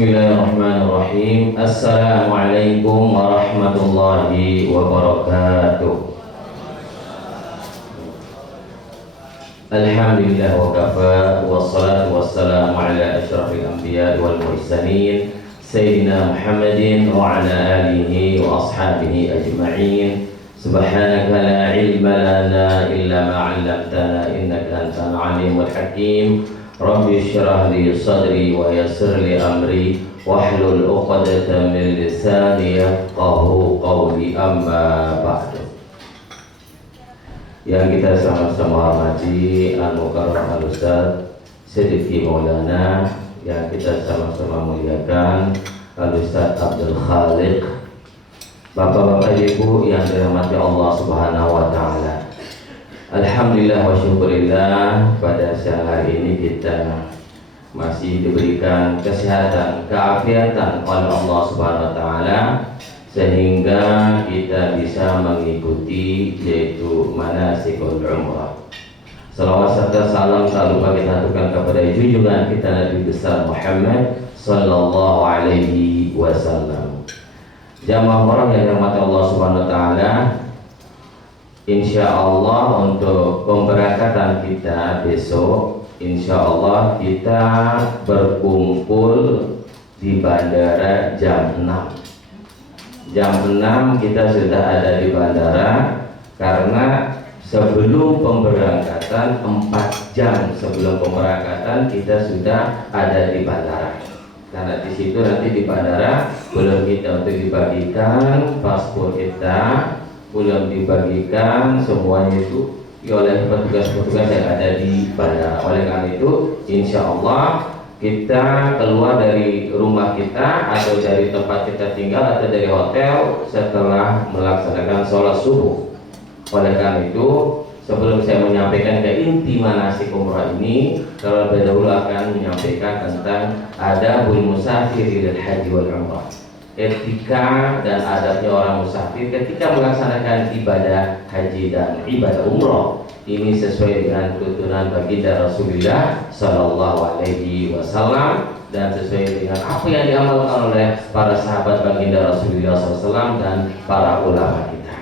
Bismillahirrahmanirrahim. Assalamualaikum warahmatullahi wabarakatuh. Alhamdulillah wa kafa, wassalatu wassalamu ala asyrafil anbiya wal mursalin Sayyidina Muhammadin wa ala alihi wa ashabihi ajma'in. Subhanaka la ilma lana illa ma 'allamtana innaka antal alimul hakim. Rabbi shrah li sadri wa yassir li amri wahlul 'uqdatam min lisani yafqahu qawli, amma ba'du. Yang kita sama-sama hormati Al-Mukarram Al-Ustaz Siddiqi Maulana, yang kita sama-sama muliakan Al-Ustaz Abdul Khaliq, Bapak-bapak Ibu yang dirahmati Allah Subhanahu wa taala. Alhamdulillah wa syukurillah, pada siang hari ini kita masih diberikan kesehatan, keafiatan oleh Allah Subhanahu wa taala, sehingga kita bisa mengikuti yaitu manasikul umrah. Salawat serta salam tak lupa kita aturkan kepada junjungan kita Nabi besar Muhammad sallallahu alaihi wasallam. Jamaah umrah yang dirahmati Allah Subhanahu wa taala, insyaallah untuk pemberangkatan kita besok, insyaallah kita berkumpul di bandara jam 6. Jam 6 kita sudah ada di bandara, karena sebelum pemberangkatan 4 jam sebelum pemberangkatan kita sudah ada di bandara. Karena di situ nanti di bandara belum kita untuk dibagikan paspor kita, belum dibagikan semuanya itu oleh petugas-petugas yang ada di bandara. Oleh karena itu, insya Allah kita keluar dari rumah kita atau dari tempat kita tinggal atau dari hotel setelah melaksanakan sholat subuh. Oleh karena itu, sebelum saya menyampaikan ke inti manasik umrah ini, terlebih dahulu akan menyampaikan tentang adabul musafir lil haji wal umrah. Etika dan adabnya orang musafir ketika melaksanakan ibadah haji dan ibadah umrah. Ini sesuai dengan tuntunan baginda Rasulullah Sallallahu Alaihi Wasallam dan sesuai dengan apa yang diamalkan oleh para sahabat baginda Rasulullah SAW dan para ulama kita.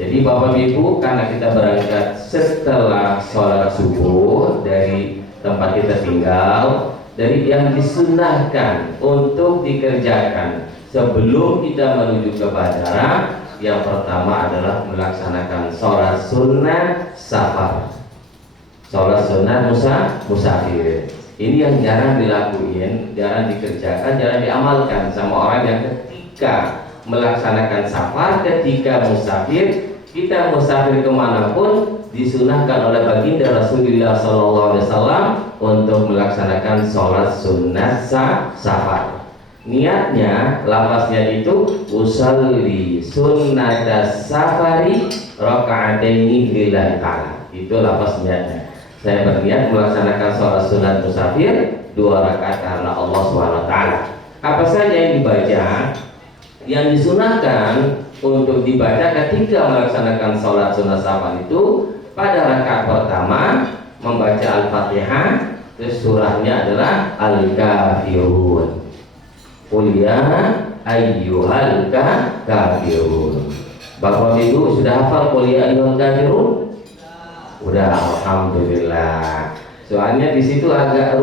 Jadi Bapak Ibu, karena kita berangkat setelah sholat subuh dari tempat kita tinggal, dari yang disunahkan untuk dikerjakan sebelum kita menuju ke bandara, yang pertama adalah melaksanakan sholat sunnah safar, sholat sunnah musafir. Ini yang jarang dilakuin, jarang dikerjakan, jarang diamalkan sama orang yang ketika melaksanakan safar, ketika musafir. Kita musafir kemanapun disunahkan oleh baginda Rasulullah SAW untuk melaksanakan sholat sunnah safar. Niatnya, lafaznya itu usalli sunnatas safari raka'ataini lillahi ta'ala. Itu lafaz niatnya. Saya berniat melaksanakan sholat sunat musafir 2 rakaat karena Allah SWT. Apa saja yang dibaca, yang disunahkan untuk dibaca ketika melaksanakan sholat sunat safar itu, pada rakaat pertama membaca Al-Fatihah, terus surahnya adalah Al-Kafirun. Qul ya ayyuhal kafirun. Bapak Ibu sudah hafal qul ya ayyuhal kafirun? Udah, alhamdulillah. Soalnya di situ agak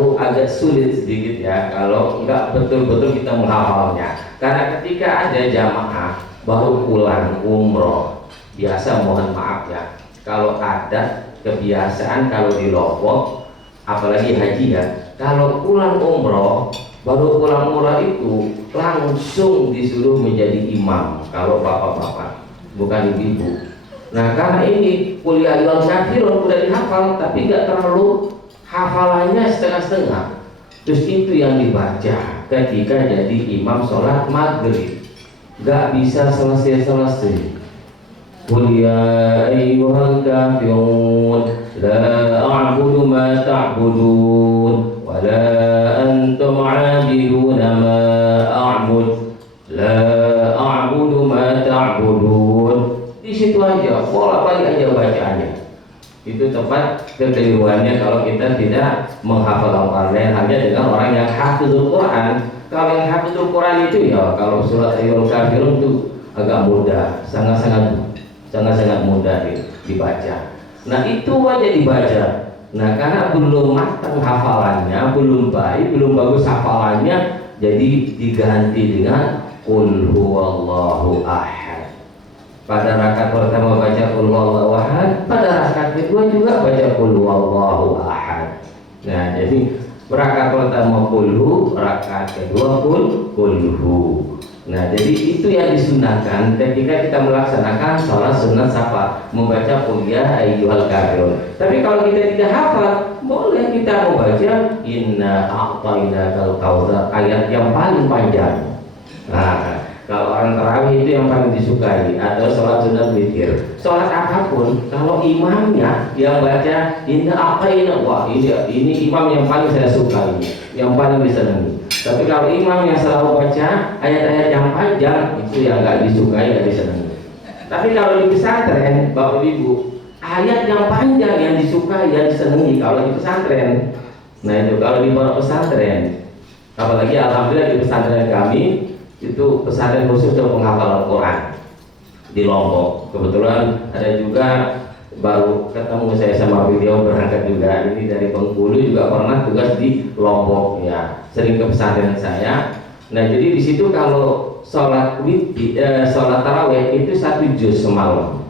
sulit sedikit ya kalau enggak betul-betul kita menghafalnya. Karena ketika ada jamaah baru pulang umroh, biasa mohon maaf ya, kalau ada kebiasaan kalau di Lombok, apalagi haji ya, kalau pulang umroh, baru pulang umrah itu langsung disuruh menjadi imam kalau bapak-bapak, bukan ibu-ibu. Nah karena ini kuliah yang kafirun udah dihafal, tapi nggak terlalu hafalannya setengah-setengah. Terus itu yang dibaca ketika jadi imam sholat maghrib, nggak bisa selesai-selesai. Qul ya ayyuhal kafirun la a'budu ma ta'budun wa la antum 'abiduna ma a'bud la a'budu ma ta'budun. Di situ aja, bolak-balik aja bacaannya. Itu tempat kekeliruannya kalau kita tidak menghafal Al-Quran. Hanya dengan orang yang hafizul Quran, kalau yang hafizul Quran itu ya kalau surat Ayyul Kafirun itu agak mudah, sangat mudah dibaca. Nah itu aja dibaca. Nah karena belum matang hafalannya, belum baik, belum bagus hafalannya, jadi diganti dengan Qul huwallahu ahad. Pada rakaat pertama baca Qul huwallahu ahad, pada rakaat kedua juga baca Qul huwallahu ahad. Nah jadi rakaat pertama kulhu, rakaat kedua kulhu. Nah jadi itu yang disunahkan ketika kita melaksanakan sholat sunat syafaat, membaca Qul ya ayyuhal kafirun. Tapi kalau kita tidak hafal, boleh kita membaca Inna a'tainakal kautsar, ayat yang paling panjang. Nah kalau orang tarawih itu yang paling disukai, atau sholat sunat witir, sholat apapun, kalau imamnya yang baca Inna a'tainak, wah ini imam yang paling saya sukai, yang paling disenangi. Tapi kalau imam yang selalu baca ayat-ayat yang panjang, itu yang nggak disukai, nggak disenangi. Tapi kalau di pesantren, Bapak Ibu, ayat yang panjang yang disukai, yang disenangi kalau di pesantren. Nah itu kalau di pondok pesantren, apalagi alhamdulillah di pesantren kami itu pesantren khusus untuk menghafal Al-Quran di Lombok. Kebetulan ada juga baru ketemu saya sama video berangkat juga ini dari Bengkulu, juga pernah tugas di Lombok ya, sering ke pesantren saya. Nah jadi di situ kalau sholat tarawih itu 1 juz semalam,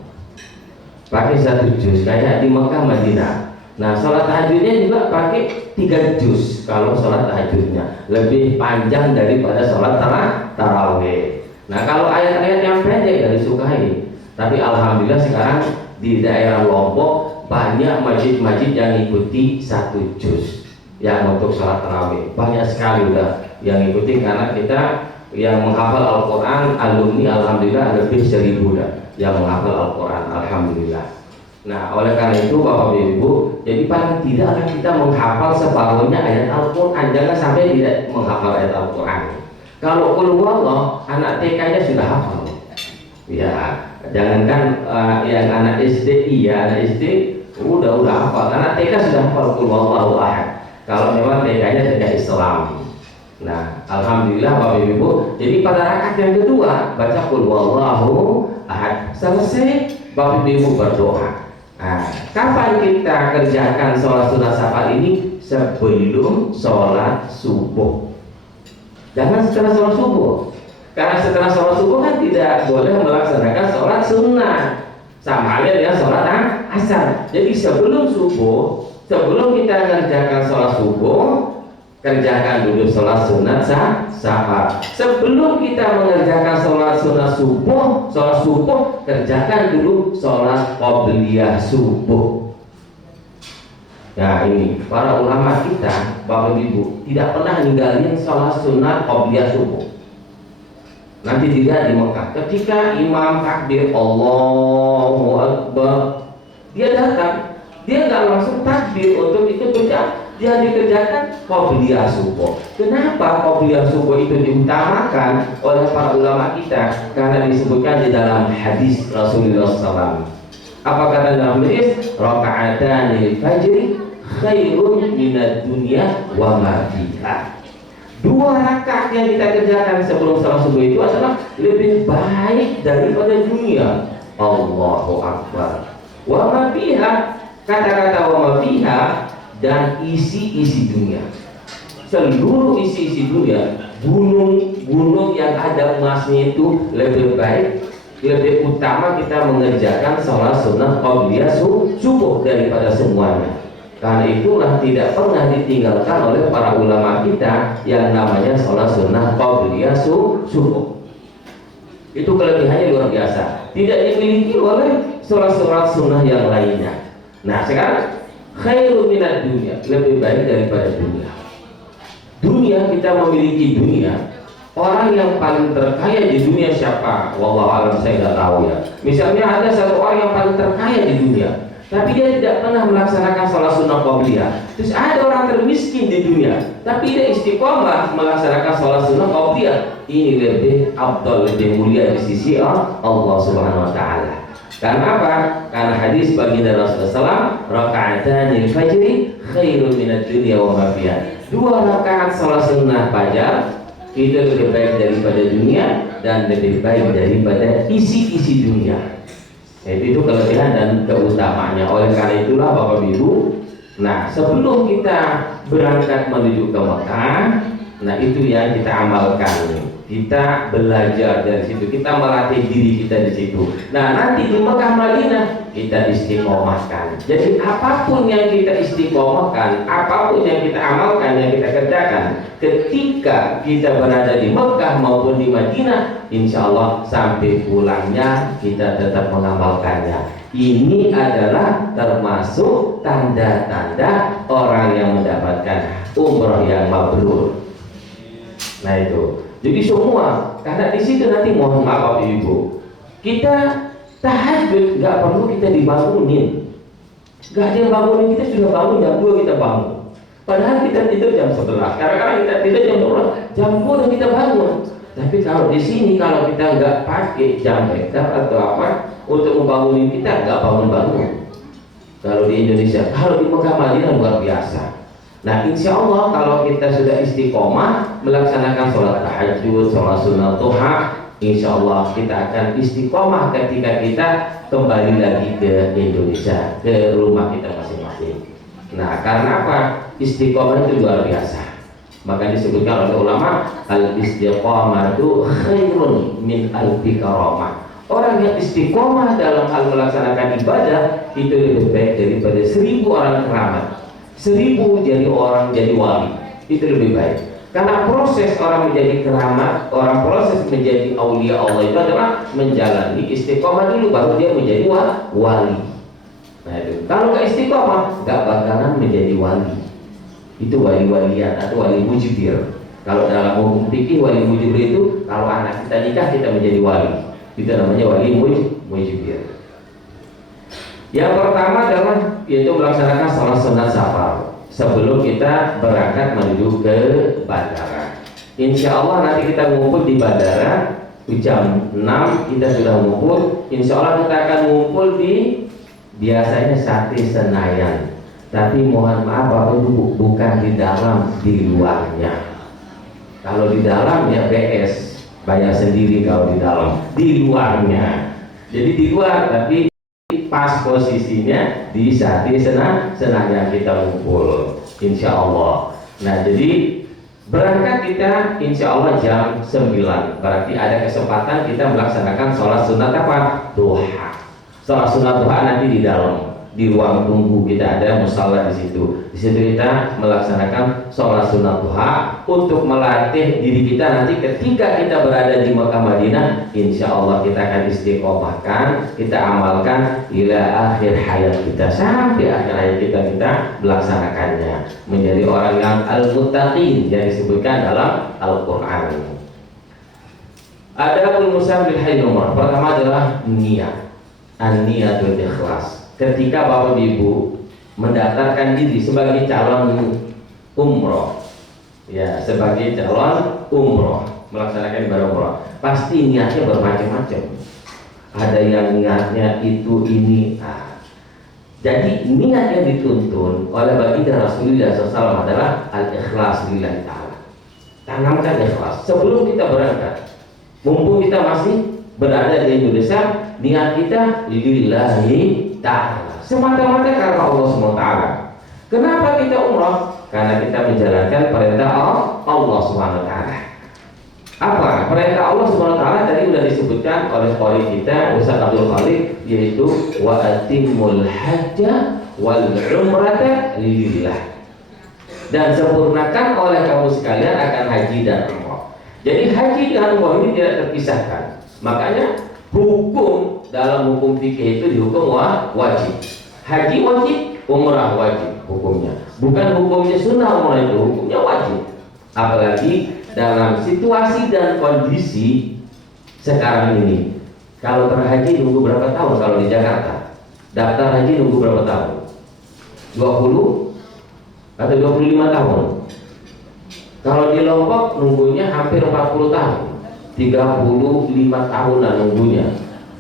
pakai 1 juz kayak di Mekah Madinah. Nah sholat tahajudnya juga pakai 3 juz. Kalau sholat tahajudnya lebih panjang daripada sholat tarawih. Nah kalau ayat-ayat yang pendek gak disukai. Tapi alhamdulillah sekarang di daerah Lombok banyak masjid-masjid yang ikuti 1 juz yang untuk sholat tarawih. Banyak sekali udah yang ikuti, karena kita yang menghafal Al-Quran alumni alhamdulillah lebih 1000 dah yang menghafal Al-Quran alhamdulillah. Nah oleh karena itu Bapak Ibu, jadi paling tidak kita menghafal separuhnya ayat Al-Quran, jangan sampai tidak menghafal ayat Al-Quran. Kalau Qul huwallah, anak TK-nya sudah hafal ya, jangankan yang anak SD, iya anak SD udah hafal, anak TK sudah hafal Qul huwallahu ahad kalau memang TK-nya tidak Islam. Nah alhamdulillah Bapak Ibu, jadi pada rakaat yang kedua baca Qul huwallahu ahad, selesai Bapak Ibu berdoa. Nah, kapan kita kerjakan sholat sunat syafaat ini? Sebelum sholat subuh. Jangan setelah sholat subuh, karena setelah sholat subuh kan tidak boleh melaksanakan sholat sunnah, sama halnya dengan sholat asar. Jadi sebelum subuh, sebelum kita kerjakan sholat subuh, kerjakan dulu sholat sunat syafaat. Sebelum kita mengerjakan sholat sunat subuh, kerjakan dulu sholat qobliyah subuh. Nah ini para ulama kita, Bapak Ibu, tidak pernah ninggalin sholat sunat qobliyah subuh. Nanti dilihat di Mekah, ketika imam takbir Allahu Akbar, dia datang, dia nggak langsung takbir untuk ikut berjamaah, dia dikerjakan qobliyah subuh. Kenapa qobliyah subuh itu diutamakan oleh para ulama kita? Karena disebutkan di dalam hadis Rasulullah SAW. Apa kata dalam hadis? Raka'atanil fajri khairun minad dunya wa ma fiha. 2 rakaat yang kita kerjakan sebelum salat subuh itu adalah lebih baik daripada dunia. Allahu Akbar. Wa ma fiha, kata-kata wa ma fiha, dan isi-isi dunia, seluruh isi-isi dunia, gunung-gunung yang ada emasnya itu lebih baik, lebih utama kita mengerjakan sholat sunnah qobliyah subuh daripada semuanya. Karena itulah tidak pernah ditinggalkan oleh para ulama kita yang namanya sholat sunnah qobliyah subuh. Itu kelebihannya luar biasa, tidak dimiliki oleh sholat-sholat sunnah yang lainnya. Nah sekarang khairu minad dunia, lebih baik daripada dunia. Dunia, kita memiliki dunia. Orang yang paling terkaya di dunia siapa? Wallahu a'lam, saya nggak tahu ya. Misalnya ada satu orang yang paling terkaya di dunia, tapi dia tidak pernah melaksanakan sholat sunnah qobliyah. Terus ada orang termiskin di dunia, tapi dia istiqomah melaksanakan sholat sunnah qobliyah. Ini lebih afdal, lebih mulia di sisi Allah Subhanahu Wa Taala. Karena apa? Karena hadis baginda Rasulullah SAW, raka'atanil fajri khairun minad dunya wa ma fiha. 2 rakaat salat sunnah fajar itu lebih baik daripada dunia dan lebih baik daripada isi-isi dunia. Itu kelebihan dan keutamaannya. Oleh karena itulah Bapak Ibu, nah sebelum kita berangkat menuju ke Mekah, nah itu yang kita amalkan. Kita belajar dari situ, kita melatih diri kita di situ. Nah nanti di Mekah Madinah kita istiqomahkan. Jadi apapun yang kita istiqomahkan, apapun yang kita amalkan, yang kita kerjakan, ketika kita berada di Mekah maupun di Madinah, insya Allah sampai pulangnya kita tetap mengamalkannya. Ini adalah termasuk tanda-tanda orang yang mendapatkan umroh yang mabrur. Nah itu. Jadi semua, karena di situ nanti mohon maaf Bapak Ibu, kita tahajud nggak perlu kita dibangunin, nggak ada yang bangunin, kita sudah bangun jam 2 kita bangun. Padahal kita tidur jam 11, kadang-kadang kita tidur jam 12, jam 2 dan kita bangun. Tapi kalau di sini kalau kita nggak pakai jam beker atau apa untuk membangunin kita, nggak bangun-bangun. Kalau di Indonesia, kalau di Mekah Madinah luar biasa. Nah insya Allah kalau kita sudah istiqomah melaksanakan sholat tahajud, sholat sunnah duha, insya Allah kita akan istiqomah ketika kita kembali lagi ke Indonesia, ke rumah kita masing-masing. Nah karena apa? Istiqomah itu luar biasa. Maka disebutkan oleh ulama, al-istiqomah itu khairun min alfi karamah. Orang yang istiqomah dalam hal melaksanakan ibadah itu lebih baik daripada 1000 orang keramat. 1000 jadi orang jadi wali, itu lebih baik. Karena proses orang menjadi keramat, orang proses menjadi aulia Allah itu adalah menjalani istiqomah dulu baru dia menjadi wali. Nah itu, kalau nggak istiqomah nggak bakalan menjadi wali. Itu wali-walian atau wali mujibir. Kalau dalam hukum fikih wali mujibir itu kalau anak kita nikah kita menjadi wali. Itu namanya wali mujibir. Yang pertama adalah yaitu melaksanakan sholat sunat safar sebelum kita berangkat menuju ke bandara. Insya Allah nanti kita ngumpul di bandara jam 6 kita sudah ngumpul. Insya Allah kita akan ngumpul di biasanya Sate Senayan. Tapi mohon maaf Bapak Ibu, bukan di dalam, di luarnya. Kalau di dalam ya BS, bayar sendiri kalau di dalam. Di luarnya. Jadi di luar tapi pas posisinya di Sate Senayan kita ngumpul insya Allah. Nah jadi berangkat kita insya Allah jam 9, berarti ada kesempatan kita melaksanakan sholat sunat apa? Duha. Sholat sunat duha nanti di dalam, di ruang tunggu kita ada musala di situ. Di situ kita melaksanakan sholat sunat duha untuk melatih diri kita nanti ketika kita berada di Mekah Madinah. Insya Allah kita akan istiqomahkan, kita amalkan ila akhir hayat kita, sampai akhir hayat kita melaksanakannya menjadi orang yang al-muttaqin yang disebutkan dalam Al-Quran. Ada musabbil hayy nomor pertama adalah niat, an-niyatul ikhlas. Ketika Bapak Ibu mendaftarkan diri sebagai calon umroh, ya sebagai calon umroh melaksanakan ibadah umroh, pasti niatnya bermacam-macam. Ada yang niatnya itu ini. Jadi niat yang dituntun oleh baginda Rasulullah SAW adalah al-ikhlas lillahi ta'ala. Tanamkan ikhlas sebelum kita berangkat. Mumpung kita masih berada di Indonesia, niat kita lillahi ta'ala, semata-mata karena Allah SWT. Kenapa kita umrah? Karena kita menjalankan perintah Allah SWT. Apa? Perintah Allah SWT tadi sudah disebutkan oleh qari kita Ustaz Abdul Khalik, yaitu wa atimul hajja wal umrata lillah. Dan sempurnakan oleh kamu sekalian akan haji dan umrah. Jadi haji dan umrah ini tidak terpisahkan. Makanya hukum dalam hukum fikih itu dihukum wajib. Haji wajib, umrah wajib hukumnya. Bukan hukumnya sunnah, umrah itu hukumnya wajib. Apalagi dalam situasi dan kondisi sekarang ini. Kalau berhaji nunggu berapa tahun kalau di Jakarta? Daftar haji nunggu berapa tahun? 20 atau 25 tahun? Kalau di Lombok nunggunya hampir 40 tahun. 35 tahunan nunggunya.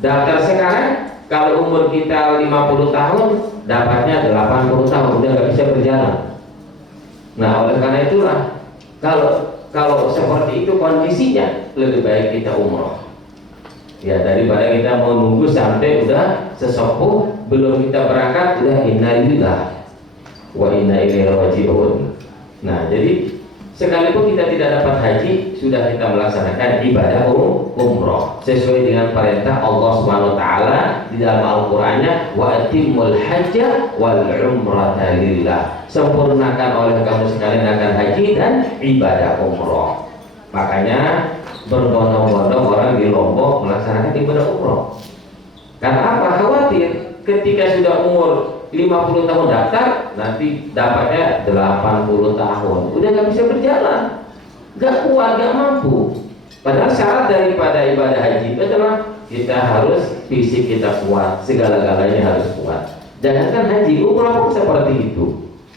Daftar sekarang kalau umur kita 50 tahun dapatnya 80 tahun, udah nggak bisa berjalan. Nah oleh karena itulah kalau kalau seperti itu kondisinya, lebih baik kita umroh. Ya, daripada kita mau nunggu sampai udah sesepuh belum kita berangkat udah innalillahi wa inna ilaihi raji'un. Nah, jadi sekalipun kita tidak dapat haji, sudah kita melaksanakan ibadah umroh sesuai dengan perintah Allah Subhanahu wa taala di dalam Al-Qur'annya, wa atimul hajja wal umrata lillah. Sempurnakan oleh kamu sekalian akan haji dan ibadah umroh. Makanya berbondong-bondong orang di Lombok melaksanakan ibadah umroh. Karena apa? Khawatir ketika sudah umur 50 tahun daftar, nanti dapatnya 80 tahun, udah nggak bisa berjalan, nggak kuat, nggak mampu. Padahal syarat daripada ibadah haji itu adalah kita harus fisik kita kuat, segala-galanya harus kuat. Jangankan haji, umrah pun seperti itu.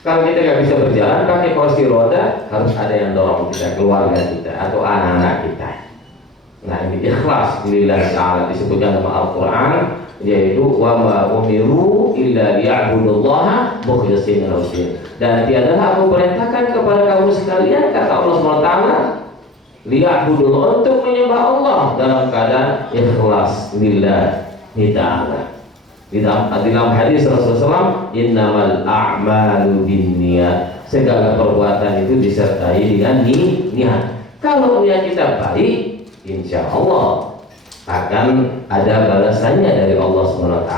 Kalau kita nggak bisa berjalan pakai kursi roda, harus ada yang dorong kita, keluarga kita atau anak-anak kita. Nah, ini ikhlas lillahi ta'ala disebutkan dalam Al-Quran, yaitu wa ma umiru illa liya'budullaha mukhlishina lahu-d-din. Dan tiadalah aku perintahkan kepada kamu sekalian, kata Allah SWT, liya'budullah, untuk menyembah Allah dalam keadaan ikhlas lillahi ta'ala. Di dalam hadis Rasulullah SAW, innamal a'malu binniyat, segala perbuatan itu disertai dengan niat. Kalau niat kita baik, insya Allah akan ada balasannya dari Allah SWT.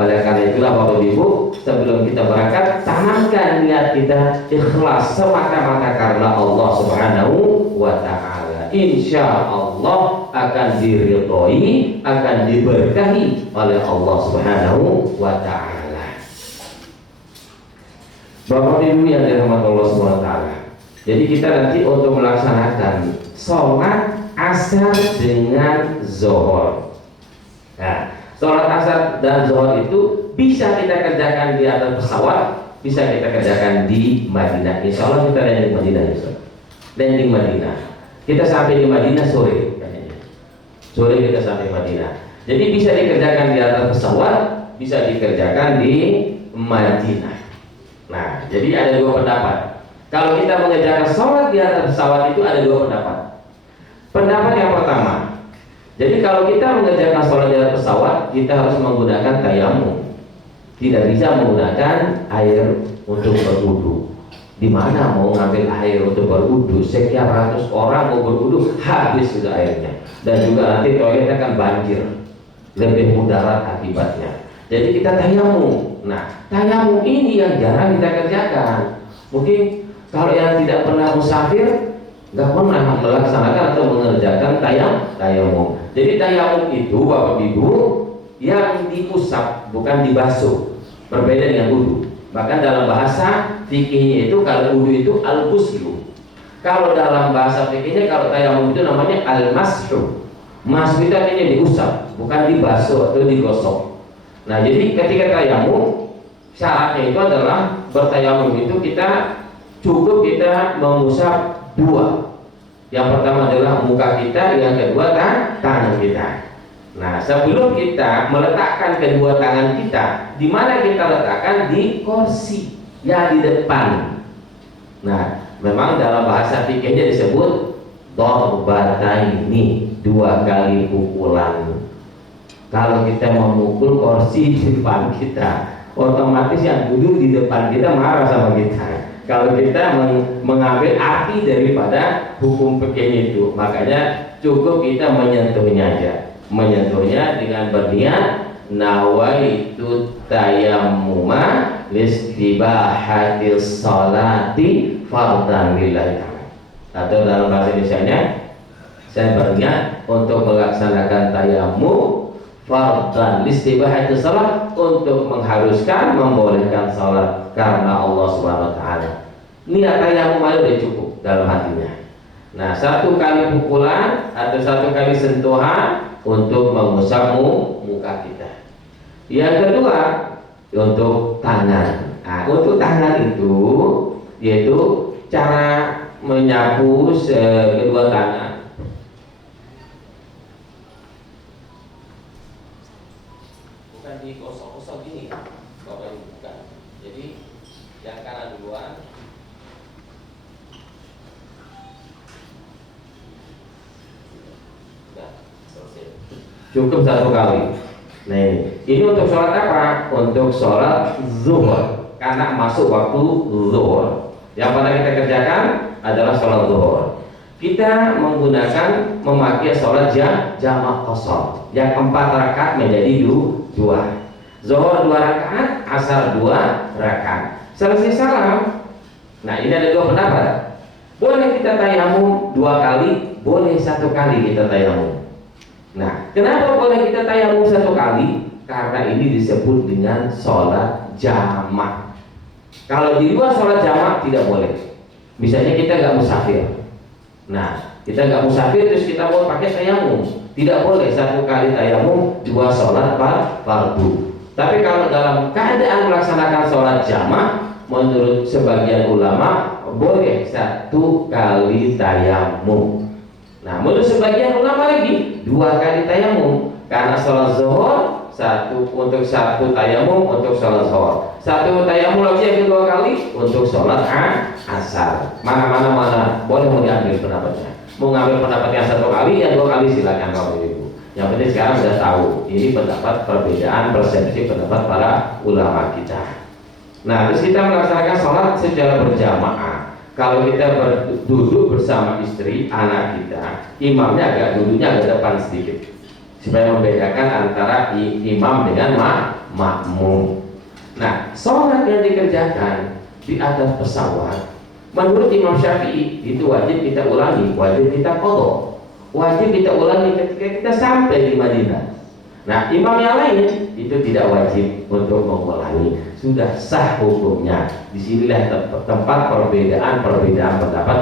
Oleh karena itulah Bapak Ibu, sebelum kita berangkat, tanamkan niat kita ikhlas semata-mata karena Allah Subhanahu wa ta'ala. Insya Allah akan diridhoi, akan diberkahi oleh Allah Subhanahu wa ta'ala. Bapak Ibu yang dirahmati Allah Subhanahu wa ta'ala, jadi kita nanti untuk melaksanakan sholat asar dengan zuhur. Nah, sholat asar dan zuhur itu bisa kita kerjakan di atas pesawat, bisa kita kerjakan di Madinah. Insya Allah kita landing Madinah, landing Madinah. Kita sampai di Madinah sore, sore kita sampai Madinah. Jadi bisa dikerjakan di atas pesawat, bisa dikerjakan di Madinah. Nah, jadi ada dua pendapat. Kalau kita mengerjakan sholat di atas pesawat itu ada dua pendapat. Pendapat yang pertama, jadi kalau kita mengerjakan sholat di atas pesawat, kita harus menggunakan tayamum. Tidak bisa menggunakan air untuk berwudu. Di mana mau ngambil air untuk berwudu? Sekian ratus orang mau berwudu, habis sudah airnya. Dan juga nanti toiletnya akan banjir, lebih mudarat akibatnya. Jadi kita tayamum. Nah, tayamum ini yang jarang kita kerjakan. Mungkin kalau yang tidak pernah musafir, nggak pernah melaksanakan atau mengerjakan tayamum. Jadi tayamum itu Bapak Ibu yang diusap, bukan dibasuh. Berbeda dengan wudu. Bahkan dalam bahasa fikihnya itu kalau wudu itu al-ghuslu. Kalau dalam bahasa fikihnya kalau tayamum itu namanya al-mashu. Mashu itu artinya diusap, bukan dibasuh atau digosok. Nah, jadi ketika tayamum syaratnya itu adalah bertayamum itu kita cukup kita mengusap dua. Yang pertama adalah muka kita, yang kedua tangan kita. Nah, sebelum kita meletakkan kedua tangan kita, di mana kita letakkan? Di kursi yang di depan. Nah, memang dalam bahasa fikihnya disebut darbataini, dua kali pukulan. Kalau kita memukul kursi di depan kita, otomatis yang duduk di depan kita marah sama kita. Kalau kita mengambil arti daripada hukum fikih itu, makanya cukup kita menyentuhnya aja. Menyentuhnya dengan berniat nawaitu tayammuma listibahatis salati fardhan lillahi ta'ala. Atau dalam bahasa Indonesianya, saya berniat untuk melaksanakan tayammum fardhan listibahatis salat, untuk mengharuskan membolehkan salat karena Allah Subhanahu wa taala. Niat tayammum aja udah cukup dalam hatinya. Nah, satu kali pukulan atau satu kali sentuhan untuk mengusap muka kita. Yang kedua untuk tangan. Nah, untuk tangan itu yaitu cara menyapu kedua tangan. Bukan digosok-gosok gini, Bapak Ibu, bukan. Jadi yang kanan duluan. cukup satu kali. Nah ini untuk sholat apa? Untuk sholat zuhur, karena masuk waktu zuhur. Yang pada kita kerjakan adalah sholat zuhur. Kita memakai sholat jamak qashar yang 4 rakaat menjadi 2. Zuhur 2 rakaat, asar 2 rakaat. Selesai salam. Nah ini ada 2 pendapat. Boleh kita tayamum 2 kali, boleh 1 kali kita tayamum. Nah, kenapa boleh kita tayamum 1 kali? Karena ini disebut dengan sholat jamak. Kalau di luar sholat jamak tidak boleh. Misalnya kita nggak musafir. Nah, kita nggak musafir terus kita mau pakai tayamum, tidak boleh 1 kali tayamum 2 sholat fardu. Tapi kalau dalam keadaan melaksanakan sholat jamak, menurut sebagian ulama boleh 1 kali tayamum. Nah, menurut sebagian ulama lagi 2 kali tayamum, karena sholat zuhur untuk 1 tayamum untuk sholat zuhur, 1 tayamum lagi yang kedua kali untuk sholat asar. Mana boleh mau diambil pendapatnya. Mau ngambil pendapat yang 1 kali, yang 2 kali silakan Bapak Ibu. Yang penting sekarang sudah tahu ini pendapat perbedaan persepsi pendapat para ulama kita. Nah, terus kita melaksanakan sholat secara berjamaah. Kalau kita duduk bersama istri, anak kita, imamnya duduknya agak depan sedikit, supaya membedakan antara imam dengan makmum. Nah, sholat yang dikerjakan di atas pesawat, menurut Imam Syafi'i itu wajib kita ulangi, wajib kita qadha, wajib kita ulangi ketika kita sampai di Madinah. Nah, imam yang lain itu tidak wajib untuk mengulangi, sudah sah hukumnya. Disinilah tempat perbedaan pendapat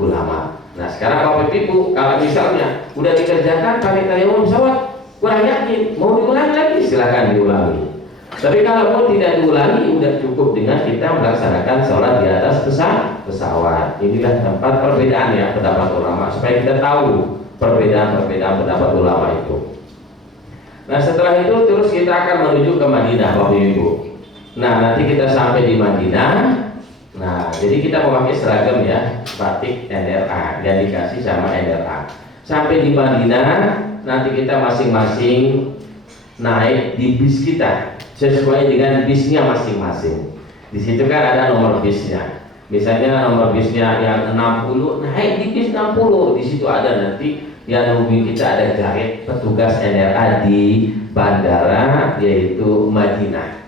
ulama. Nah, sekarang Bapak Ibu, kalau misalnya udah dikerjakan pakai tayamum pesawat, kurang yakin, mau diulangi lagi, silakan diulangi. Tapi kalau mau tidak diulangi, udah cukup dengan kita melaksanakan sholat di atas pesawat. Inilah tempat perbedaan ya pendapat ulama, supaya kita tahu perbedaan pendapat ulama itu. Nah, setelah itu terus kita akan menuju ke Madinah, Bapak Ibu. Nah, nanti kita sampai di Madinah. Nah, jadi kita memakai seragam ya, batik NRA yang dikasih sama NRA. Sampai di Madinah, nanti kita masing-masing naik di bis kita sesuai dengan bisnya masing-masing. Di situ kan ada nomor bisnya. Misalnya nomor bisnya yang 60, naik di bis 60. Di situ ada nanti yang nungguin kita, ada jahit petugas NRA di bandara yaitu Madinah.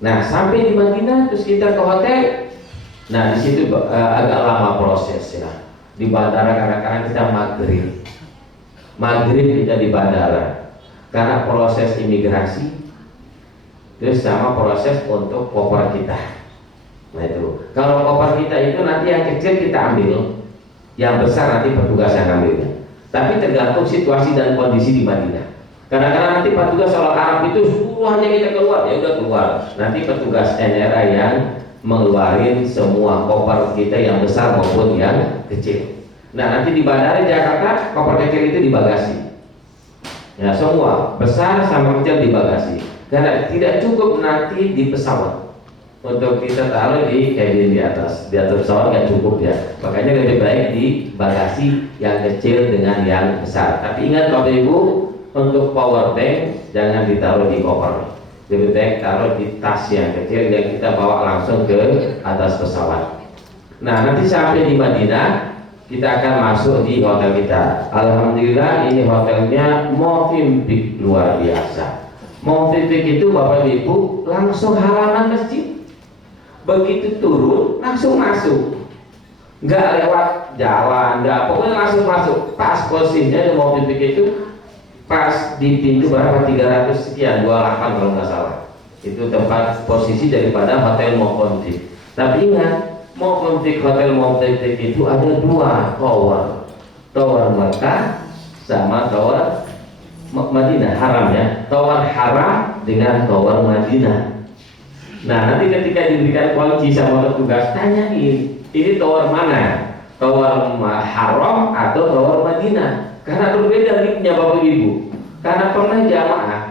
Nah, sampai di Madinah terus kita ke hotel. Nah, di situ agak lama prosesnya. Di bandara kadang-kadang kita maghrib kita di bandara karena proses imigrasi terus sama proses untuk koper kita. Nah itu, kalau koper kita itu nanti yang kecil kita ambil, yang besar nanti petugas yang ambilnya. Tapi tergantung situasi dan kondisi di Madinah. Kadang-kadang nanti petugas orang Arab itu semuanya kita keluar, ya udah keluar. Nanti petugas NRA yang mengeluarin semua koper kita yang besar maupun yang kecil. Nah, nanti di bandara Jakarta koper kecil itu dibagasi. Ya, semua besar sama kecil dibagasi. Karena tidak cukup nanti di pesawat untuk kita taruh di cabin di atas pesawat nggak cukup ya. Makanya lebih baik di bagasi yang kecil dengan yang besar. Tapi ingat Bapak Ibu, untuk power bank jangan ditaruh di koper. Lebih baik taruh di tas yang kecil yang kita bawa langsung ke atas pesawat. Nah, nanti sampai di Madinah kita akan masuk di hotel kita. Alhamdulillah ini hotelnya Movenpick luar biasa. Movenpick itu Bapak Ibu langsung halaman masjid. Begitu turun langsung masuk, nggak lewat jalan, nggak, pokoknya langsung masuk. Pas posisinya di Movenpick itu pas di pintu berapa 300 sekian 28 kalau nggak salah. Itu tempat posisi daripada hotel Movenpick. Tapi ingat, Movenpick hotel Movenpick itu ada 2 tower Mekah sama tower Madinah haram ya, tower haram dengan tower Madinah. Nah, nanti ketika diberikan kunci sama petugas, tanyain, ini tower mana? Tower haram atau tower Madinah? Karena berbeda linknya Bapak Ibu. Karena pernah jamaah,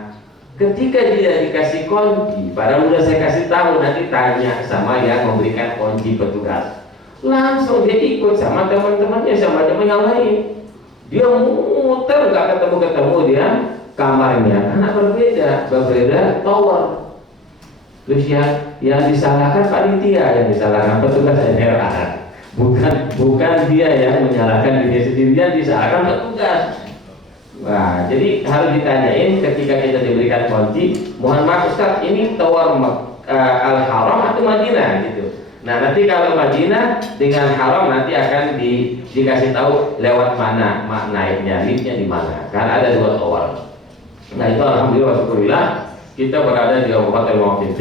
ketika dia dikasih kunci, padahal udah saya kasih tahu, nanti tanya sama yang memberikan kunci petugas. Langsung dia ikut sama teman-temannya, sama teman yang lain. Dia muter, nggak ketemu dia kamarnya, karena berbeda tower. Terus yang disalahkan panitia, yang disalahkan petugas NRA, bukan dia yang menyalahkan diri sendiri, yang disalahkan petugas. Nah, jadi harus ditanyain ketika kita diberikan kunci, mohon maaf Ustaz, ini tower Al-Haram atau Madinah gitu. Nah, nanti kalau Madinah dengan Haram nanti akan dikasih tahu lewat mana naiknya, liftnya di mana. Karena ada 2 tower. Nah, itu alhamdulillah syukurillah kita berada di Kabupaten Muhammad.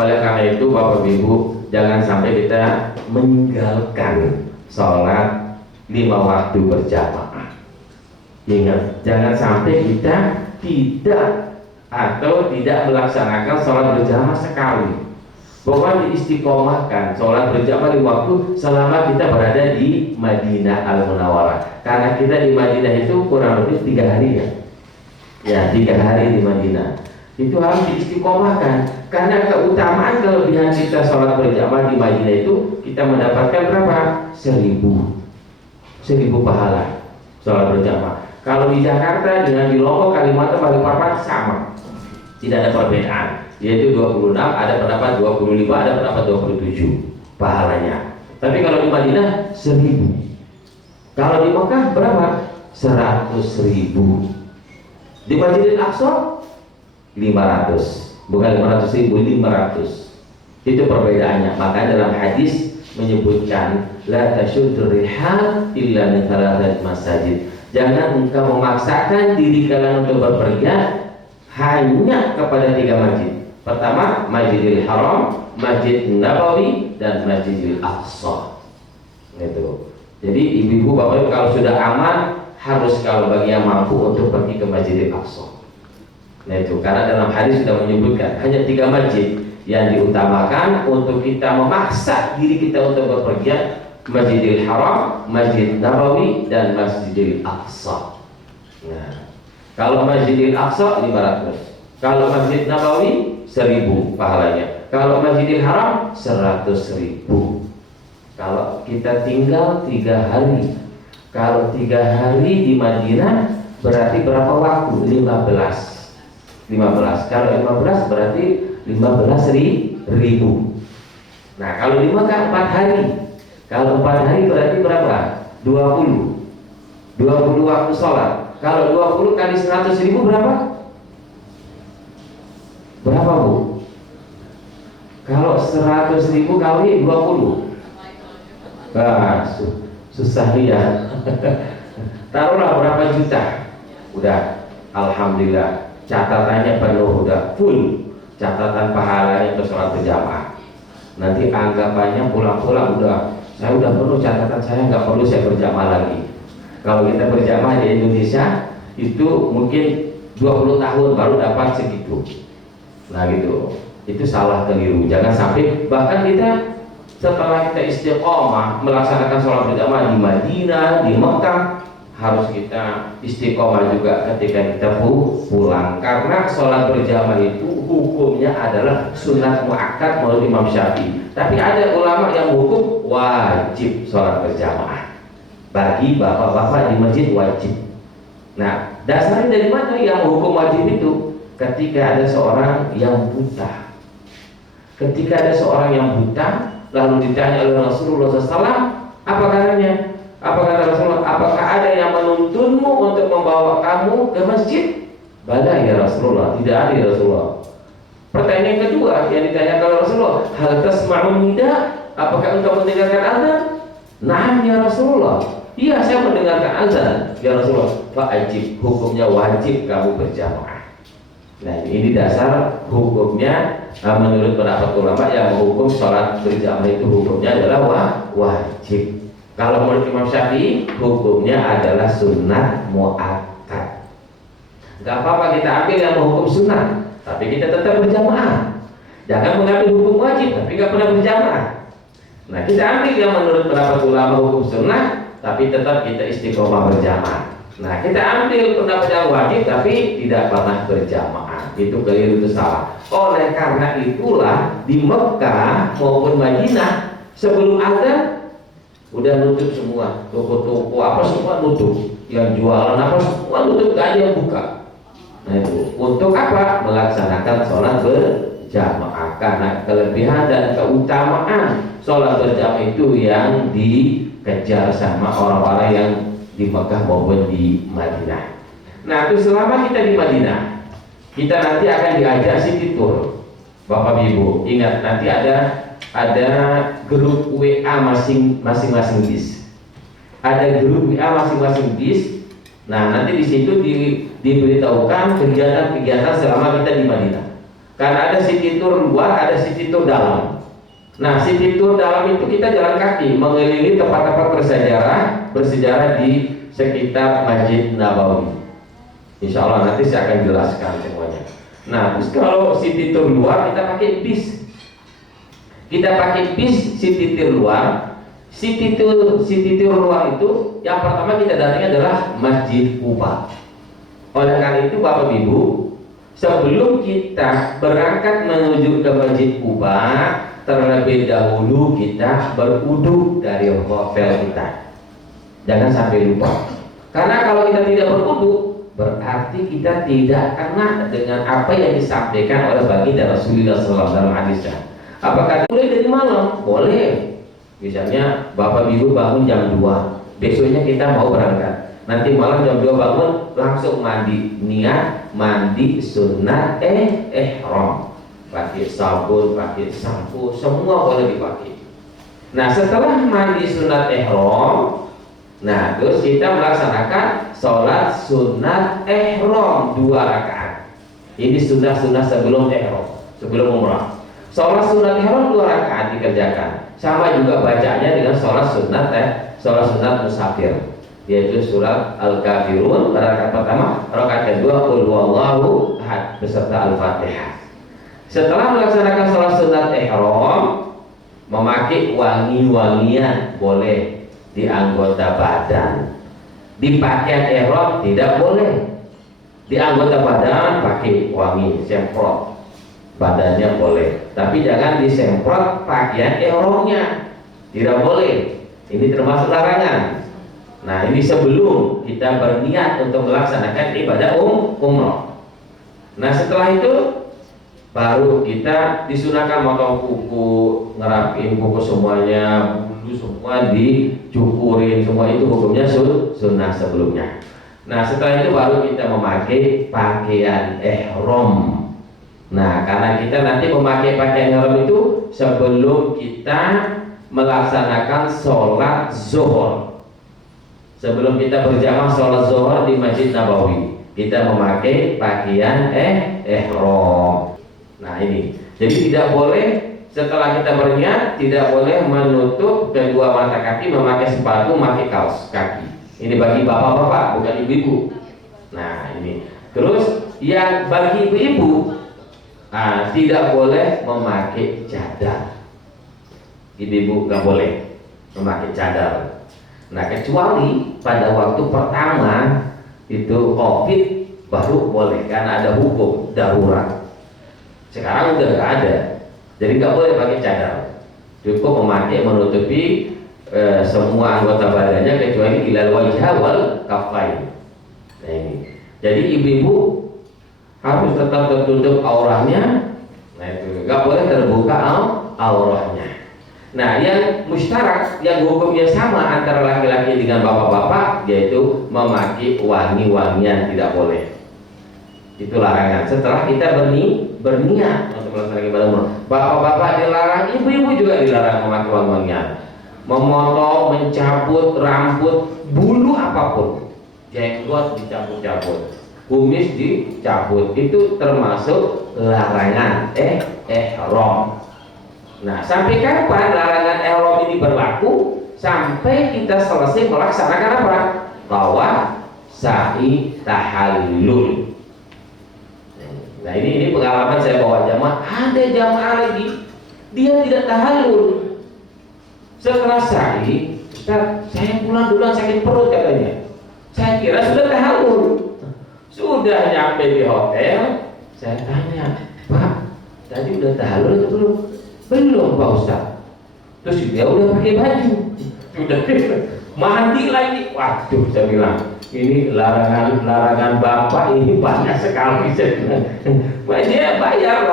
Oleh karena itu Bapak Ibu, jangan sampai kita meninggalkan sholat 5 waktu berjamaah. Ingat, jangan sampai kita tidak melaksanakan sholat berjamaah sekali. Pokoknya diistiqomahkan sholat berjamaah 5 waktu selama kita berada di Madinah Al-Munawwarah. Karena kita di Madinah itu kurang lebih 3 hari ya. Ya, 3 hari di Madinah. Itu harus diistiqomahkan. Karena keutamaan kelebihan kita sholat berjamaah di Madinah itu kita mendapatkan berapa? 1000 pahala sholat berjamaah. Kalau di Jakarta dengan di Lombok, Kalimantan, Balikpapan sama, tidak ada perbedaan, yaitu 26, ada pendapat 25, ada pendapat 27 pahalanya. Tapi kalau di Madinah 1000. Kalau di Mekah berapa? 100.000. Di Masjidil Aqsa 500, bukan 500.000, 500. Itu perbedaannya. Makanya dalam hadis menyebutkan la tasyuddur rihal illa min thalathat masajid. Jangan engkau memaksakan diri kalian untuk berpergian hanya kepada 3 masjid. Pertama, Masjidil Haram, Masjid Nabawi, dan Masjidil Aqsa. Itu. Jadi ibu-ibu bapak kalau sudah aman harus, kalau bagi yang mampu, untuk pergi ke Masjidil Aqsa. Nah itu karena dalam hadis sudah menyebutkan hanya 3 masjid yang diutamakan untuk kita memaksa diri kita untuk berpergian: Masjidil Haram, Masjid Nabawi, dan Masjidil Aqsa. Nah, kalau Masjidil Aqsa 500, kalau Masjid Nabawi 1000 pahalanya, kalau Masjidil Haram 100.000. Kalau kita tinggal 3 hari, kalau 3 hari di Madinah berarti berapa waktu? 15. Kalau 15 berarti 15.000. Nah, kalau di Mekah 4 hari. Kalau 4 hari berarti berapa? 20 waktu sholat. Kalau 20 kali 100.000 berapa? Berapa Bu? Kalau 100.000 kali 20, susah lihat. Taruhlah berapa juta. Udah, alhamdulillah catatannya penuh, udah full catatan pahalanya untuk sholat berjamaah. Nanti anggapannya pulang-pulang saya udah penuh catatan, saya nggak perlu saya berjamaah lagi. Kalau kita berjamaah di Indonesia itu mungkin 20 tahun baru dapat segitu. Nah gitu, itu salah, keliru. Jangan sampai bahkan kita setelah kita istiqomah melaksanakan sholat berjamaah di Madinah, di Mekah, harus kita istiqomah juga ketika kita pulang. Karena sholat berjamaah itu hukumnya adalah sunat muakkad menurut Imam Syafi'i. Tapi ada ulama yang hukum wajib sholat berjamaah. Bagi bapak-bapak di masjid wajib. Nah, dasarnya dari mana yang hukum wajib itu? Ketika ada seorang yang buta. Ketika ada seorang yang buta, lalu ditanya oleh Rasulullah SAW, apa katanya? Apa kata Rasulullah? Apakah ada yang menuntunmu untuk membawa kamu ke masjid? Bala ya Rasulullah. Tidak ada ya Rasulullah. Pertanyaan yang kedua yang ditanya oleh Rasulullah, hal tasma'un nida? Apakah engkau mendengarkan azan? Na'am ya Rasulullah. Iya, saya mendengarkan azan ya Rasulullah. Fa'ajib, hukumnya wajib kamu berjamaah. Nah, ini dasar hukumnya menurut pendapat ulama yang menghukum sholat berjamaah itu hukumnya adalah wajib. Kalau menurut Imam Syafi'i hukumnya adalah sunnah muakkad. Gak apa-apa kita ambil yang menghukum sunnah, tapi kita tetap berjamaah. Jangan mengambil hukum wajib tapi gak pernah berjamaah. Nah, kita ambil yang menurut pendapat ulama hukum sunnah, tapi tetap kita istiqomah berjamaah. Nah, kita ambil pendapat yang wajib tapi tidak pernah berjamaah. Itu keliru, itu salah. Oleh karena itulah di Mekah maupun Madinah sebelum azan udah nutup semua, toko-toko apa semua nutup, yang jualan apa semua nutup, gak ada yang buka. Nah itu untuk apa? Melaksanakan sholat berjamaah. Karena kelebihan dan keutamaan sholat berjamaah itu yang dikejar sama orang-orang yang di Mekah maupun di Madinah. Nah itu selama kita di Madinah, kita nanti akan diajak city tour. Bapak Ibu ingat, nanti ada grup WA masing-masing bis. Ada grup WA masing-masing bis. Nah nanti di situ diberitahukan kegiatan-kegiatan selama kita di Madinah. Karena ada city tour luar, ada city tour dalam. Nah city tour dalam itu kita jalan kaki mengelilingi tempat-tempat bersejarah di sekitar Masjid Nabawi. Insya Allah nanti saya akan jelaskan semuanya. Nah terus kalau city tour luar kita pakai bis. Kita pakai bis city tour luar. City tour luar itu yang pertama kita datangi adalah Masjid Quba. Oleh karena itu Bapak Ibu, sebelum kita berangkat menuju ke Masjid Quba, terlebih dahulu kita berwudu dari hotel kita. Jangan sampai lupa. Karena kalau kita tidak berwudu, berarti kita tidak kena dengan apa yang disampaikan oleh baginda Rasulullah SAW dalam hadisnya. Apakah boleh dari malam? Boleh. Misalnya Bapak Ibu bangun jam 2, besoknya kita mau berangkat. Nanti malam jam 2 bangun, langsung mandi, niat mandi sunat ihram. Pakai sabun, pakai sampo, semua boleh dipakai. Nah setelah mandi sunat ihram, nah terus kita melaksanakan sholat sunat ihram 2 rakaat. Ini sunnah-sunnah sebelum ihram, sebelum umrah. Sholat sunat ihram 2 rakaat dikerjakan. Sama juga bacanya dengan sholat sunat musafir, yaitu surat Al-Kafirun pada rakaat pertama, rakaat kedua Qul huwallahu ahad beserta Al-Fatihah. Setelah melaksanakan sholat sunat ihram, memakai wangi-wangian boleh di anggota badan. Di pakaian ihram tidak boleh. Di anggota badan pakai wangi, semprot badannya boleh, tapi jangan disemprot pakaian ihramnya, tidak boleh. Ini termasuk larangan. Nah ini sebelum kita berniat untuk melaksanakan ibadah umrah. Nah setelah itu baru kita disunahkan motong kuku, ngerapin kuku semuanya, bulu semua dicukurin, semua itu hukumnya sunnah sebelumnya. Nah setelah itu baru kita memakai pakaian ihram. Nah karena kita nanti memakai pakaian ihram itu sebelum kita melaksanakan sholat zuhur, sebelum kita berjamaah sholat zuhur di Masjid Nabawi, kita memakai pakaian ihram. Nah ini, jadi tidak boleh setelah kita berniat, tidak boleh menutup kedua mata kaki, memakai sepatu, memakai kaos kaki. Ini bagi bapak-bapak, bukan ibu-ibu. Nah ini, terus yang bagi ibu-ibu, tidak boleh memakai cadar. Ibu-ibu nggak boleh memakai cadar. Nah kecuali pada waktu pertama itu COVID baru boleh, karena ada hukum darurat. Sekarang udah nggak ada, jadi nggak boleh pakai cadar. Cukup memakai menutupi semua anggota badannya kecuali ilal wajah wal kafain. Nah ini, jadi ibu-ibu harus tetap tertutup auranya. Nah itu nggak boleh terbuka auranya. Nah yang mustarak, yang hukumnya sama antara laki-laki dengan bapak-bapak, yaitu memakai wangi-wangian, tidak boleh. Itu larangan. Setelah kita berniat untuk melaksanakan ibadah umrah, bapak-bapak dilarang, ibu-ibu juga dilarang memakai wangi-wangian. Memotong, mencabut rambut, bulu apapun, jenggot dicabut-cabut, kumis dicabut, itu termasuk larangan ihram. Nah sampai kapan larangan ihram ini berlaku? Sampai kita selesai melaksanakan apa? Tawaf, sa'i, tahallul. Nah ini pengalaman saya bawa jamaah. Ada jamaah lagi, dia tidak tahallul. Setelah sa'i, Ustaz, saya pulang duluan sakit perut katanya. Saya kira sudah tahallul. Sudah nyampe di hotel, saya tanya, Pak, tadi udah tahallul atau belum? Belum Pak Ustaz. Terus dia udah pakai baju, sudah mandi lagi. Waduh, saya bilang, ini larangan bapak ini banyak sekali. Dia bayar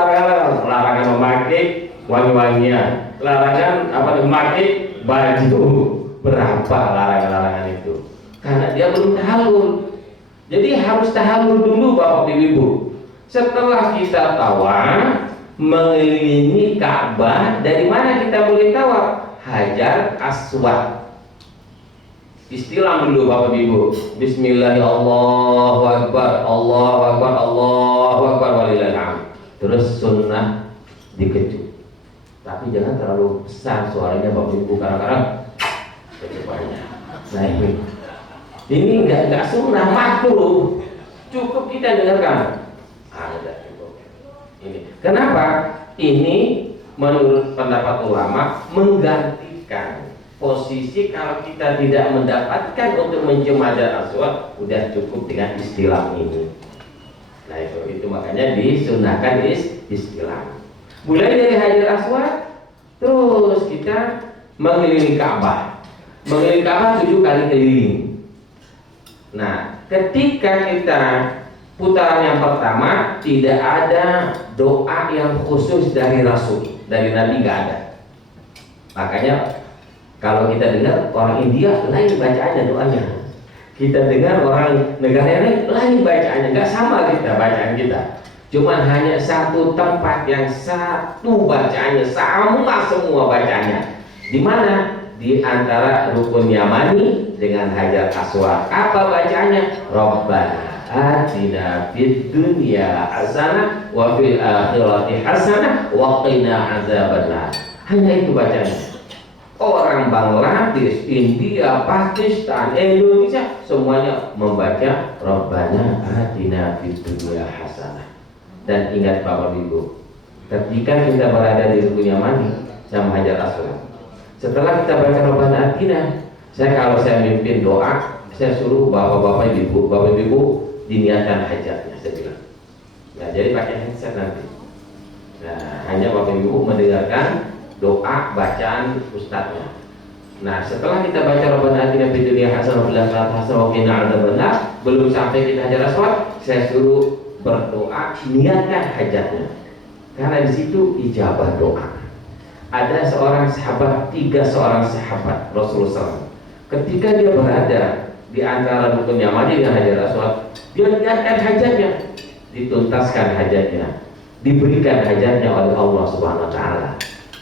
larangan memakai wangi-wangian, larangan memakai baju, berapa larangan itu, karena dia belum tahallul. Jadi harus tahallul dulu bapak ibu. Setelah kita tawaf mengelilingi Ka'bah, dari mana kita boleh tawaf? Hajar Aswad. Istilah dulu bapak ibu. Bismillahirrahmanirrahim. Allahu Akbar, Allahu Akbar, Allahu Akbar, walillahil hamd. Terus sunnah dikecut. Tapi jangan terlalu besar suaranya bapak ibu, kadang-kadang kecepatnya. Nah ini enggak sunnah, makruh. Cukup kita dengarkan. Ada cukup. Ini. Kenapa? Ini menurut pendapat ulama menggantikan posisi kalau kita tidak mendapatkan untuk mencium Hajar Aswad, udah cukup dengan istilah ini. Nah itu makanya disunahkan istilah. Mulai dari Hajar Aswad, terus kita mengelilingi Ka'bah. Mengelilingi Ka'bah 7 kali keliling. Nah, ketika kita putaran yang pertama tidak ada doa yang khusus dari Rasul, dari Nabi nggak ada. Makanya kalau kita dengar orang India lain bacaannya doanya, kita dengar orang negara lain bacaannya, nggak sama kita bacaan kita. Cuman hanya satu tempat yang satu bacaannya sama semua bacaannya. Di mana? Di antara rukun Yamani dengan Hajar Aswad. Apa bacaannya? Rabbana atina fid dunya hasanah wa fil akhirati hasanah wa qina azabannar. Hanya itu bacanya. Orang Bangladesh, India, Pakistan, Indonesia semuanya membaca Rabbana atina fid dunya hasanah. Dan ingat Bapak Ibu, ketika kita berada di rukun Yamani sama Hajar Aswad, setelah kita baca Rabbana atina, kalau saya mimpin doa, saya suruh bapak-bapak ibu diniatkan hajatnya, saya bilang. Nah, jadi pakai headset nanti. Nah, hanya bapak ibu mendengarkan doa bacaan ustadznya. Nah, setelah kita baca Rabbana atina fid dunya hasanah wa fil akhirati hasanah wa qina adzabannar, belum sampai kita Hajar Aswad, saya suruh berdoa, niatkan hajatnya. Karena di situ ijabah doa. Ada seorang sahabat, 3 seorang sahabat Rasulullah SAW. Ketika dia berada di antara rukun Yamani dengan Hajar Aswad, dia niatkan hajatnya, dituntaskan hajatnya, diberikan hajatnya oleh Allah Subhanahu Wa Taala.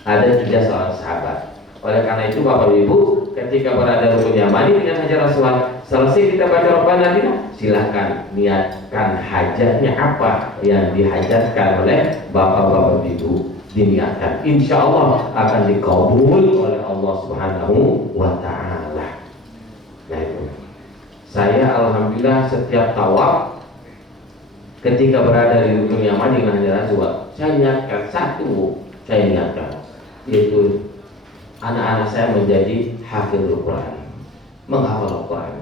Ada 3 seorang sahabat. Oleh karena itu Bapak Ibu, ketika berada rukun Yamani dengan Hajar Aswad, selesai kita baca Rabbana atina, silahkan niatkan hajatnya apa yang dihajatkan oleh Bapak-bapak Ibu, diniatkan. Insya Allah akan dikabul oleh Allah Subhanahu Wa Taala. Nah itu. Saya alhamdulillah setiap tawaf ketika berada di rukun Yamani dengan Hajar Aswad, saya niatkan satu, saya niatkan yaitu anak-anak saya menjadi hafizul Quran, menghafal Al-Quran.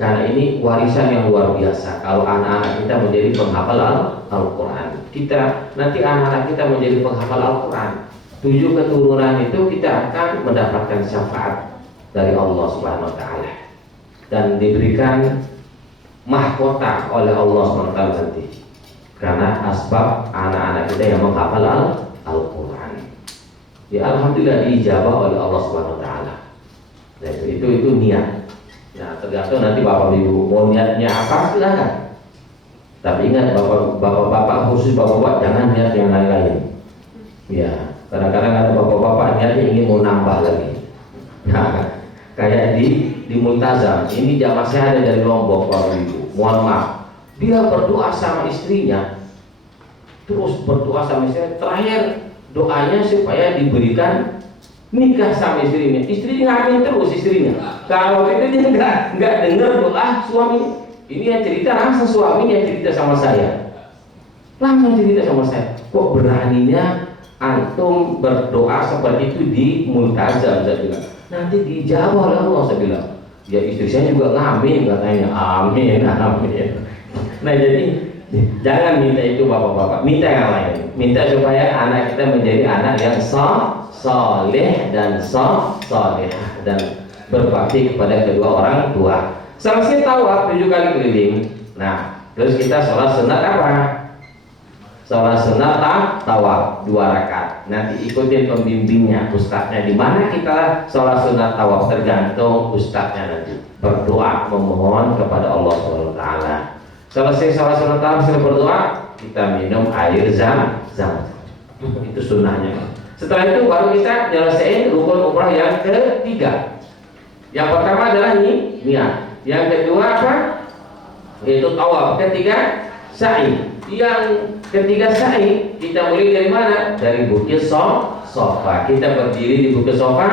Karena ini warisan yang luar biasa. Kalau anak-anak kita menjadi penghafal Al-Quran, kita nanti anak-anak kita menjadi penghafal Al-Quran, 7 keturunan itu kita akan mendapatkan syafaat dari Allah Subhanahu Wa Taala dan diberikan mahkota oleh Allah Subhanahu Wa Taala nanti. Karena asbab anak-anak kita yang menghafal Al-Quran. Ya alhamdulillah diijabah oleh Allah Subhanahu Wa Taala. Nah, itu niat. Nah, tergantung nanti Bapak Ibu mau niatnya apa silakan. Tapi ingat bapak-bapak khusus bapak-bapak jangan niat yang lain-lain. Ya, kadang-kadang ada bapak-bapak niatnya ingin mau nambah lagi. Nah, kayak di Multazam, ini jamaah saya ada dari Lombok Bapak Ibu. Mohon maaf, dia berdoa sama istrinya, terus berdoa sama istrinya, terakhir doanya supaya diberikan nikah sama istrinya. Istrinya ngamen terus istrinya. Kalau itu dia nggak dengar doa suami. Ini yang cerita langsung suaminya cerita sama saya. Langsung cerita sama saya. Kok beraninya antum berdoa seperti itu di Multazam, saya bilang. Nanti dijawab oleh Allah, saya bilang. Ya istri saya juga ngamen katanya. Amin, amin. Nah jadi jangan minta itu bapak-bapak, minta yang lain. Minta supaya anak kita menjadi anak yang soleh dan solehah dan berbakti kepada kedua orang tua. Selesai tawaf 7 kali keliling. Nah, terus kita sholat sunat apa? Sholat sunat tawaf 2 rakaat. Nanti ikutin pembimbingnya, ustadznya. Di mana kita sholat sunat tawaf tergantung ustadznya nanti. Berdoa memohon kepada Allah SWT. Selesai sholat sunat tawaf, setelah berdoa, kita minum air zam-zam. Itu sunnahnya. Setelah itu baru kita nyelesain rukun umrah yang ketiga. Yang pertama adalah niat. Yang kedua apa? Yaitu tawaf. Ketiga sa'i. Yang ketiga sa'i kita mulai dari mana? Dari Bukit Sofa. Kita berdiri di Bukit Sofa,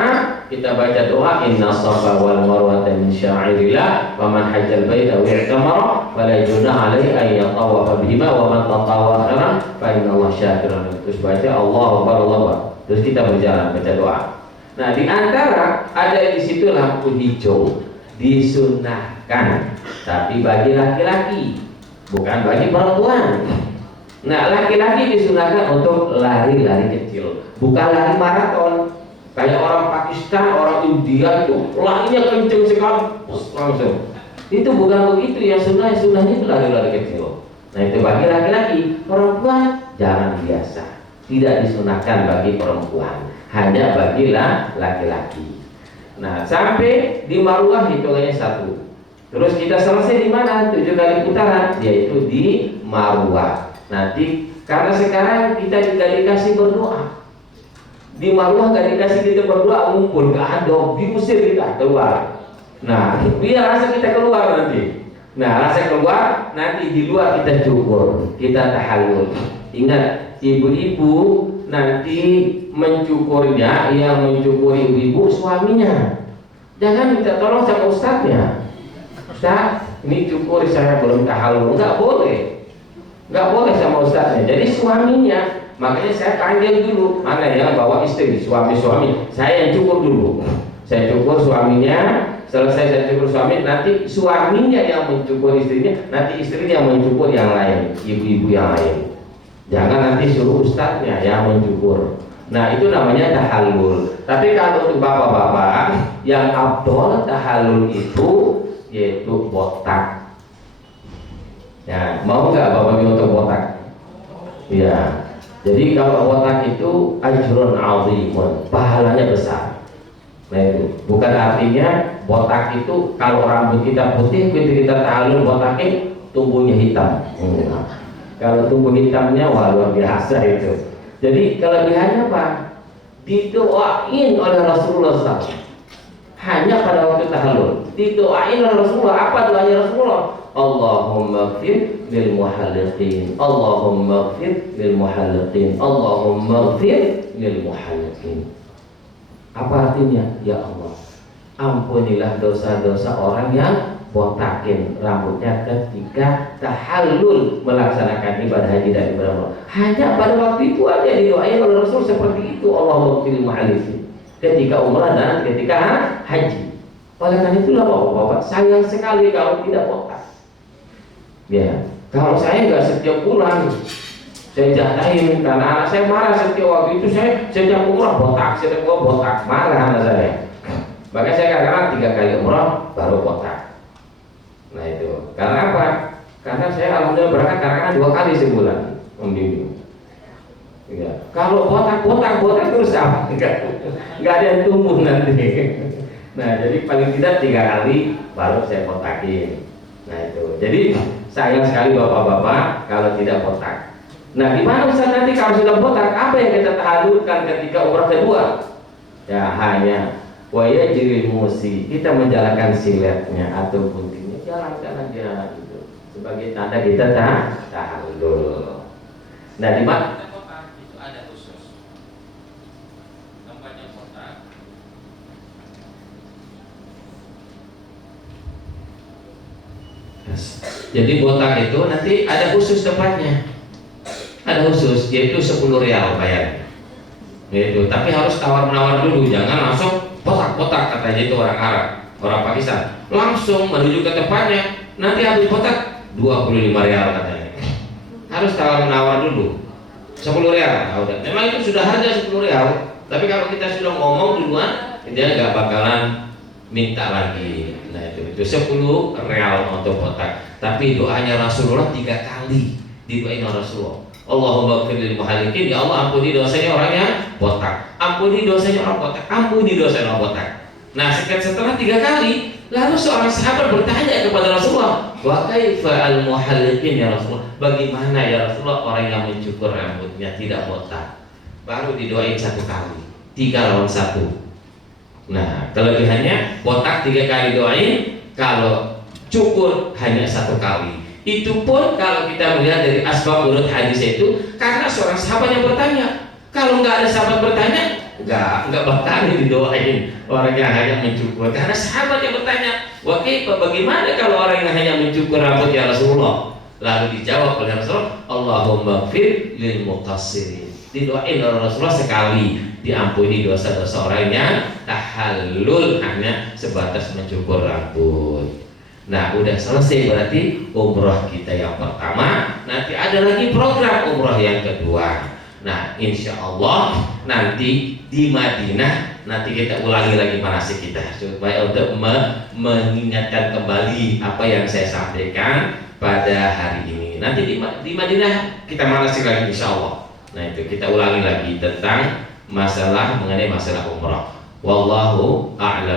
kita baca doa inna safa wal marwata min sya'irillah wa man hajjal baita wa i'tamara fala junaha alaihi an yatawafa bihima wa man tatawwa khairan fa inna Allah syakirun. Terus baca Allahu akbar Allahu akbar. Terus kita berjalan baca doa. Nah, di antara ada di situ lampu hijau disunahkan, tapi bagi laki-laki, bukan bagi perempuan. Nah, laki-laki disunahkan untuk lari-lari kecil, bukan lari maraton. Kayak orang Pakistan, orang India itu larinya kenceng sekali, langsung. Itu bukan begitu ya sunnahnya itu lari-lari kecil. Nah, itu bagi laki-laki. Perempuan jangan biasa. Tidak disunahkan bagi perempuan, hanya bagi laki-laki. Nah, sampai di Marwah hitungannya 1. Terus kita selesai di mana? 7 kali putaran, yaitu di Marwah. Nanti karena sekarang kita tidak dikasih berdoa. Di Marwah gak dikasih kita berdoa, ngumpul, gak ada, diusir kita keluar. Nah, biar rasa kita keluar nanti. Nah, rasa keluar, nanti di luar kita cukur, kita tahallul. Ingat, ibu-ibu nanti mencukurnya, yang mencukuri ibu-ibu suaminya. Jangan minta tolong sama ustadznya. Ustaz, ini cukur saya belum tahallul. Enggak boleh. Enggak boleh sama ustadznya. Jadi suaminya. Makanya saya panggil dulu. Mana yang bawa istri, suami-suami. Saya yang cukur dulu. Saya cukur suaminya. Selesai saya cukur suami, nanti suaminya yang mencukur istrinya, nanti istrinya yang mencukur yang lain, ibu-ibu yang lain. Jangan nanti suruh ustadznya yang mencukur. Nah, itu namanya tahallul. Tapi kalau untuk bapak-bapak, yang afdol tahallul itu yaitu botak. Ya, mau nggak bapak untuk botak? Ya. Jadi kalau botak itu ajrun azimun, pahalanya besar. Nah, itu bukan artinya botak itu kalau rambut kita putih, kita tahallul botaknya tumbuhnya hitam. Kalau tumbuh hitamnya wah luar biasa itu. Jadi kelebihannya apa? Didoain oleh Rasulullah SAW. Hanya pada waktu tahallul didoain oleh Rasulullah. Apa doanya Rasulullah? Allahumma gfir lil muhalliqin, Allahumma gfir lil muhalliqin, Allahumma gfir lil muhalliqin. Apa artinya? Ya Allah, ampunilah dosa-dosa orang yang botakin rambutnya ketika tahallul melaksanakan ibadah haji dan ibadah umrah. Hanya pada waktu itu aja didoain oleh Rasul seperti itu. Allahumma gfir lil muhalliqin ketika umrah dan ketika haji. Oleh karena itulah bapak-bapak, sayang sekali kalau tidak botak. Ya, kalau saya nggak setiap bulan saya jatahin karena anak saya marah setiap waktu itu setiap umrah botak, setiap botak, marah anak saya. Maka saya kadang-kadang 3 kali umrah baru botak. Nah itu, karena apa? Karena saya alhamdulillah berangkat kadang-kadang 2 kali sebulan membimbing. Ya. Kalau botak terus apa? Enggak ada yang tumbuh nanti. Nah, jadi paling tidak 3 kali baru saya botakin. Nah itu, jadi sayang sekali bapak-bapak kalau tidak botak. Nah, di mana Ustaz nanti kalau sudah botak, apa yang kita tahallulkan ketika umrah kedua? Ya hanya waya jiril musi, kita menjalankan siletnya atau guntingnya, jalankan aja gitu. Sebagai tanda kita tahallul. Nah, di mana itu ada khusus tempatnya botak. Jadi botak itu nanti ada khusus tempatnya. Ada khusus, yaitu 10 rial bayar. Yaitu, tapi harus tawar-menawar dulu, jangan langsung botak-botak katanya itu orang Arab, orang Pakistan. Langsung menuju ke tempatnya, nanti habis botak 25 rial katanya. Harus tawar-menawar dulu. 10 rial. Nah, udah. Memang itu sudah harga 10 rial, tapi kalau kita sudah ngomong duluan, dia nggak bakalan minta lagi. Nah itu 10 real untuk botak. Tapi doanya Rasulullah 3 kali didoain oleh Rasulullah. Allahumma firlil muhalikin, ya Allah ampuni dosanya orang yang botak, ampuni dosanya orang botak, ampuni dosanya orang botak. Nah setelah 3 kali, lalu seorang sahabat bertanya kepada Rasulullah, wa kaifa al muhalikin ya Rasulullah, bagaimana ya Rasulullah orang yang mencukur rambutnya tidak botak? Baru didoain 1 kali, 3 lawan 1. Nah kelebihannya botak 3 kali doain, kalau cukur hanya 1 kali. Itu pun kalau kita melihat dari asbab urut hadis itu, karena seorang sahabat yang bertanya. Kalau nggak ada sahabat bertanya, nggak bakal didoain orang yang hanya mencukur. Karena sahabat yang bertanya, bagaimana kalau orang yang hanya mencukur rambut ya Rasulullah? Lalu dijawab oleh Rasulullah, Allahumma fir lil muqassirin. Didoain oleh Rasulullah sekali, diampuni dosa-dosa orang yang tahallul hanya sebatas mencukur rambut. Nah udah selesai berarti umroh kita yang pertama. Nanti ada lagi program umroh yang kedua. Nah insya Allah nanti di Madinah nanti kita ulangi lagi manasik kita supaya untuk mengingatkan kembali apa yang saya sampaikan pada hari ini. Nanti di Madinah kita manasik lagi insya Allah. Nah itu kita ulangi lagi tentang mengenai masalah umroh. Wallahu a'lam.